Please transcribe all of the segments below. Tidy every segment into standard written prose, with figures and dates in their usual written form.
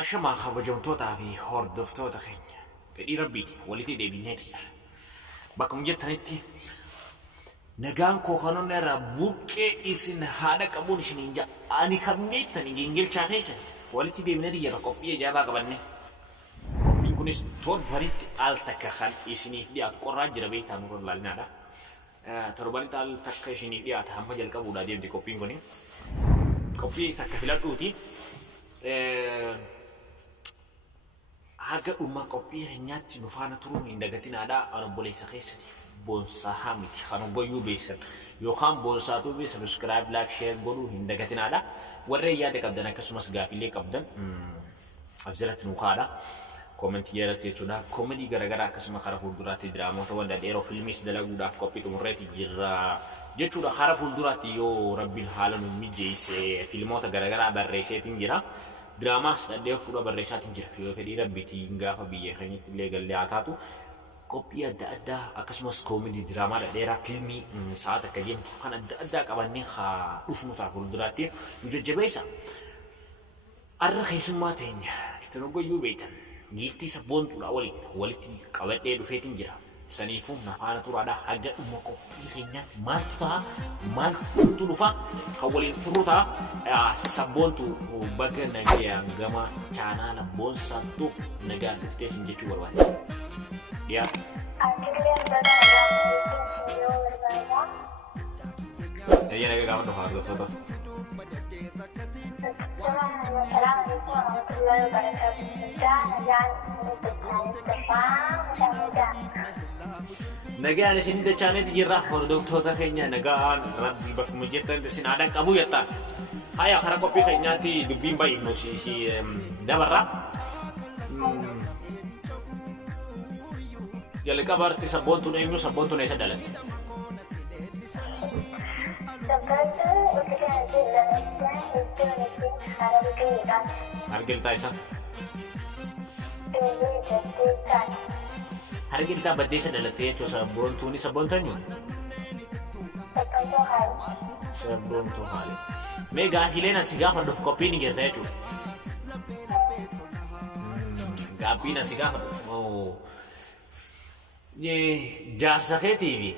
Ashamaa kabajamtootaa fi hordoftoota keenya fedhii rabbiitiin walitti deebinee jira. Bakka jirtanitti nagaan koo kanonni irraa buqqee isin haadha qabuun isiniin ja'a. Ani kabneettani gingilchaa keessan walitti deebinee jira qophii ajaa'ibaa qabanne. Qophiin kunis torbanitti al takka kan isiniif dhiyaatu qorraa jira beektaa nurra ilaalinaadha. Torbanitti al takka isiniif dhiyaata hamma jalqabuudhaa deemti qophiin kuni. Qophii takka filadhuuti. Haga dhuma qophii keenyaatti nu faana turuu hin dagatinaadha. Obboleessa keessan boonsaa hamiti kan goyyuu beesan yookaan boonsaatuu be subscribe like share godhuu hin dagatinaadha. Warreen yaada qabdan akkasumas gaafilee qabdan afzalatti nu kaadha. Koomentii jalatti jechuudha. Koomentii garaagaraa akkasuma karaa fuulduraatti diraamoota wanta dheeroo fiilmiis dalaguudhaaf qophii xumurreetti jirra jechuudha. Karaa fuulduraatti yoo rabbiin haala nu mijeesse fiilmoota garaagaraa barreesseetiin jira. Draamas dhadhee fuula barreessaatiin jira. Yoo fedhii rabbiitiin gaafa biyya keenyatti illee gallee haa taatu qophii adda addaa akkasumas koomedii diraamaa dhadheeraa fiilmii sa'aat akka deemtu kan adda addaa qabannee haa dhufnu ta'a fuulduraatti nu jajjabeessa. Arra keessummaa teenya itti nu goyyuu beektan giiftii sabboontuudha walitti qabadhee dhufeetiin jira. Saniifuu nafaana turaadha haga dhuma qophii keenyaatti maaltu ta'a maaltu dhufa kan waliin turu ta'a sabboontu bakka nagayaan gama chaanaala boonsaattuu nagaan dhuftee sin jechuu barbaada. Yaa. Yaa nagaa gaafa dhufa hordoftoota. Nagaan isin dachaaneeti jirra hordoftoota keenya nagaan rabbi bakkuma jirtan isin aadaa qabu jettaan. Haya karaa qophii keenyaatti dubbiin baay'innu si dabarra. Jalqabaatti sabboontuun eenyu sabboontuun eessa dhalate? Hargiltaa isa? Hargiltaa baddeessa dhalattee jechuun sabboontuun sabboontuu eenyu? Sabboontuu haali. Mee gaafileen asi gaafa dhufu qophiin ni jirta jechuudha. Gaaffiin asi gaafa dhufu. Jaarsa keetii fi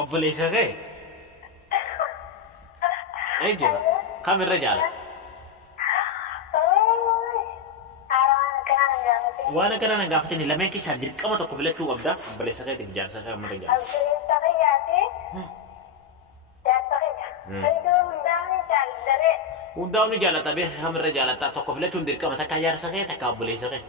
obboleessa kee ejjira kamirra jaalata? Waan akkana na gaafatanii lameen keessaa dirqama tokko filachuu qabda. Obboleessa keetii fi jaarsa kee kamirra jaalata? Hundaa'u ni jaalata beeka kamirra jaalata tokko filachuun dirqama takka jaarsa kee takka obboleessa kee.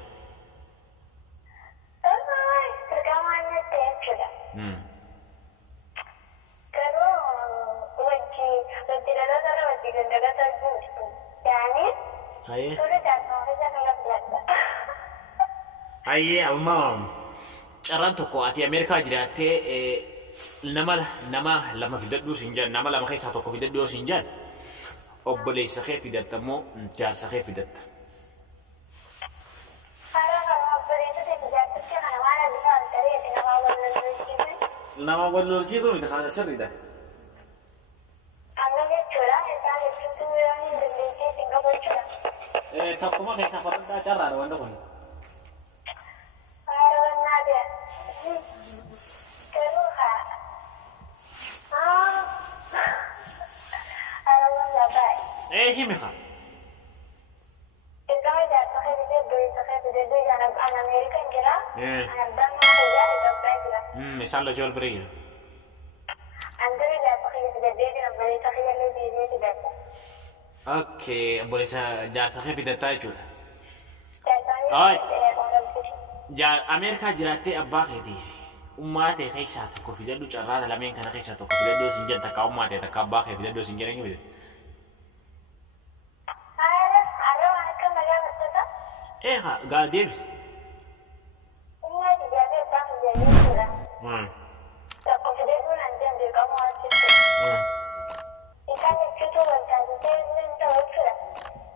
Aye, amma carraan tokko ati Ameerikaa jiraattee nama lama fidadhuu siin jedhan nama lama keessaa tokko fidadhuu siin jedhan obboleessa kee fidatta moo jaarsa kee fidatta? Nama wal lolchiisuu miti kana sirriidha. Tokkuma keessaa fardhaa carraadha wanta kun. Himi ka? Misal lo jual beri. Oke, boleh saya jasa saya pindah tahu. Oh, ya Amerika jirate abah ini. Umat yang kayak satu kopi dulu cara dalam yang karena kayak satu kopi dulu sinjan tak kau umat tak kau bah kopi dulu sinjan ini. Gak James.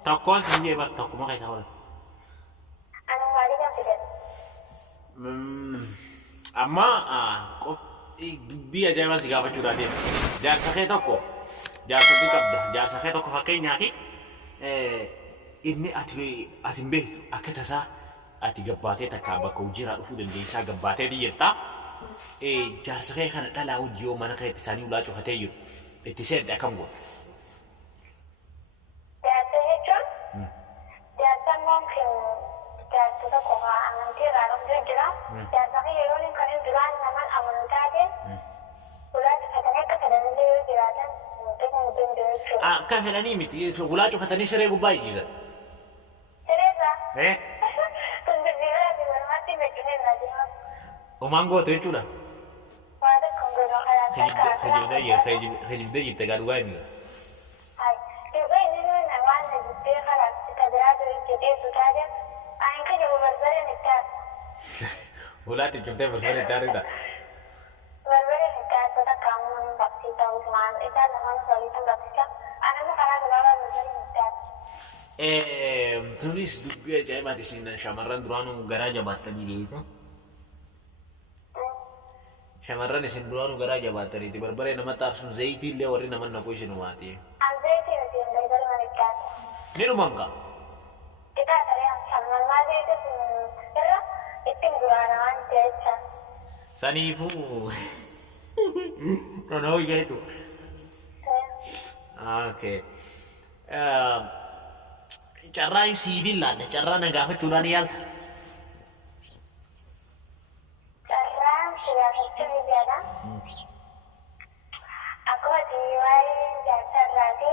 Takon sendiri bar takon makai sahur. Amma kok biar jangan sih apa curah dia. Jangan sakit toko. Jangan sakit toko. Jangan sakit toko pakai nyaki. inni ati beektu akka tasaa ati gabbaatee takkaa bakka hojiirraa dhufuu dandeessaa gabbaatee diyyattaa jaarsa kee kana dhalaa hojii yoo mana keetti isaanii ulaa cufatee jiru itti seedde akkam goota. Jaarsa jechuun jaarsa mumkin jaarsa tokko amantii irraa dhuftuu jira. Jaarsa kee yeroo kan hin duraan naman amantaatiin ulaa cufatanii akka tajaajila yoo jiraatan kan fedhanii miti ulaa cufatanii siree gubbaa ijjiisan. Sireerraa? Omaan goote jechuudha. Waa tokko godhoo Hejibdee jirte gaa dhugaa inni. Dhugaa inni nuna waan na jibbee karaa tajaajilaa jiru jedhee sodaate ani kan jiru barbareen itti haadha. Ulaatti cimtee barbareen itti haadha. Barbareen itti haadha takka ammoo hin baqsiisa usmaan isaa lamaan saliitan baqsiisa anammoo karaa gabaabaa barbareen itti haadha. Tunis dubbii ajaa'ibaati isin shamarran duraanuu garaa jabaattanii deebitu. Shamarran isin duraanuu garaa jabaattaniiti barbaree namatti aarsuun zayitii illee warri nama naquu isin waati. Anzeetii nuti hin daldalman itti haadha. Ni dhuman kaa? Itaa saree shamarran maa zeetii irra ittiin duraana waan jecha. Saniifuu dhonoo jeetu. Okay. Carraa siifin laadda carraa na gaafachuudhaan yaalta. Carraan si gaafachuu biyyaadha. Akkuma waa'ee jaarsa irraa fi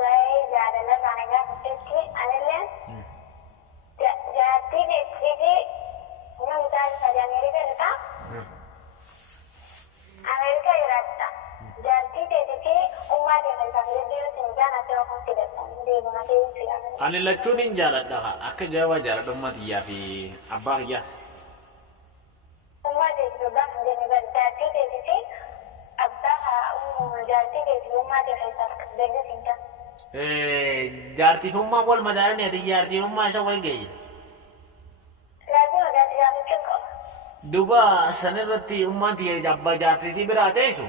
waa'ee jaalala irraa na gaafachuutti anillee jaartii beeksisii fi nyaataa sadii Ameerikaa jirta. Ameerikaa jiraata. Jaartii beeksisii fi ummaa deemtaa filadee sin jaanatti roofuu fidatanii deemuna deemsiidha. Ani lachuun hin jaaladha akka jawaabaa jaaladhummaa xiyyaa fi abbaa kiyyaa. Ummaa deemsisu gaafa deemee jaartii beeksisii abbaa jaartii beeksisii ummaa deemsisaa beeksisiinta. Jaartifummaa wal madaalanii ati jaartifummaa isa wal ga'e. Laakiin jaartii gaafachuun qaba. Duuba sanirratti ummaan xiyya abbaa jaartitii biraa ta'etu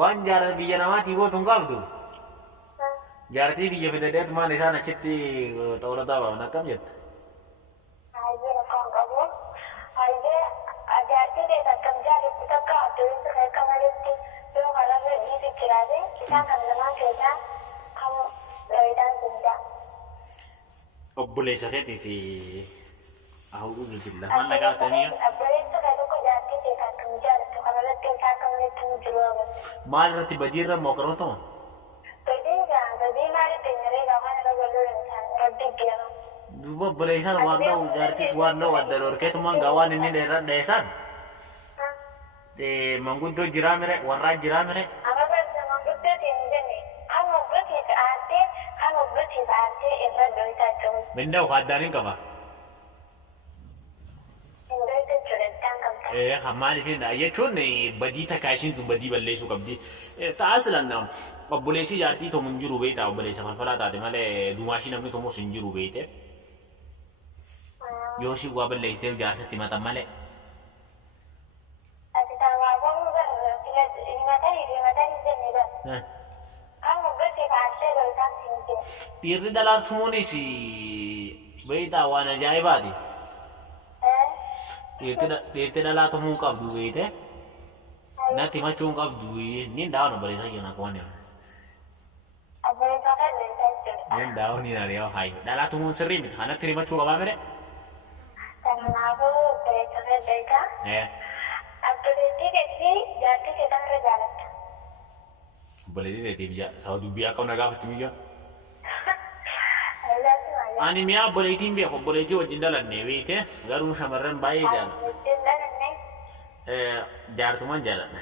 waan jaarsa biyya namaatii gootu hin qabdu. Jaartii biyya fidadeet maan isaan achitti xoorataa baaban akkam jetta? Hayyee kan qabu. Hayyee jaartii ta'e akkam jaalatti takka addunyaa irra akka maletti yoo karaa fedhiitu jiraate isaan kan lamaan keessaa kan dhalidhaan sinjaa. Obboleessa keetii fi hawwuu bilbila waan na gaafatanii. Obboleessa kee tokko jaartii ta'e akkam jaalatti kanarratti isaa akka maletti nu jiru agarra. Maal irratti badiirra mooqarootuma? Badii maalitti hin jiree gaafa irra galuu danda'an rabbi geera. Duuba obboleessaan waan ta'u jaartis waan ta'u adda dhorkeetumaan gaa waan inni dheessan. Manguddoo jiraa mire warraa jiraa mire. Amma barsa manguddootii hin jenne kan moggotiif aartee irra dhohitaa jiru. Mindaa ukaa addaan hin qaba. Hin dhohite jechuudha qabda. Maaliif jechuun badii takkaa ishiin tun badii balleessuu qabdi. Taa'as lanna obboleessi jaartii tomu hin jiru beektaa obboleessa falfalaa taate malee dumaashii namni tomus hin jiru beekte. Yoo si waa balleessee jaarsatti matan malee. Ati taamaawwan himatanii jenne bara. Kan moggotiif aartee dhohitaa hin jenne. Dhiirri dhalaatumuunis beektaa waan ajaa'ibaati. Dhiirri dhalaatumuu qabdu beekte. Natti himachuun qabdu ni daawwan obboleessa jenna akka waan jedhamu. Obboleessa kan dhohitaa jechuudha. Ni daawwan ni ari'aa haayi. Dhalaatumuun sirrii miti kanatti himachuu qabaa mire. Kanaafuu obboleessa kan dhohitaa. Obboleettii beeksisii jaartii seetan irra jaalatta. Obboleettii seetiif sababa dubbii akka na gaafatti biyya. Ani mi'a obboleettiin beeku obboleettii wajjin dalannee beekte garuu shamarran baay'ee jaalladha. Wajjin dalannee. Jaartumaan jaalladha.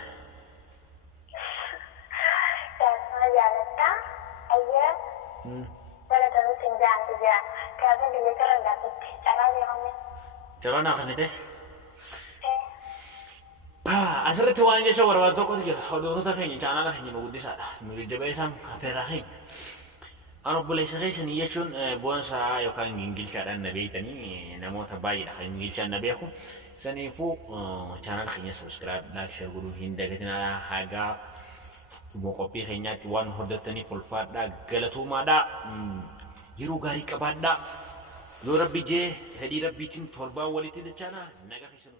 Jaartuma jaalatta. Ayyaa. Baratamus hin jaantu jira. Gaafa biyya kana gaafatti. Carraa beekamne. Carraa naa kannite. Asirratti waan jecha barbaadu tokkotu jira. Hordoftoota keenya chaanaala keenya nu guddisaadha. Nu jajjabeessan kafeeraa keenya. An obboleessa keessanii jechuun boonsaa yookaan gingilchaadhaan na beektanii namoota baay'eedha kan gingilchaan na beeku. Saniifuu chaanaala keenya sabskiraayib laayik sheer godhuu hin dagatinaa hagaa qophii keenyaatti waan hordoftaniif ulfaadhaa galatuumaadhaa. yeroo gaarii qabaadhaa yoo rabbi jee fedhii rabbiitiin torbaa walitti dachaana nagaa keessan